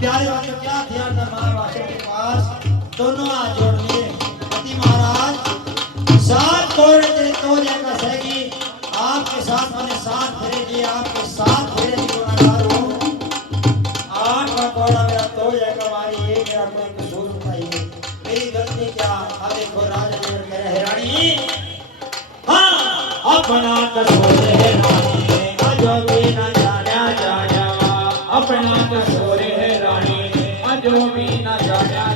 प्यारे वाले क्या ध्यान हमारे वाशे के पास दोनों हाथ जोड़ लिए पति महाराज साथ तोड़ दे तो जगह सही आपके साथ मैंने साथ फेरे दिए आपके साथ फेरे दिए गुनाहगार हूँ आठ का कोड़ा मेरा तो जगह वाली ये मेरा कोई कसूर बताइए मेरी गलती क्या अब देखो राजा ने मेरे हैरानी हाँ अपना कसूर है रानी अजो भी न जाना जाना अपना कसूर है रानी अजो भी न जाना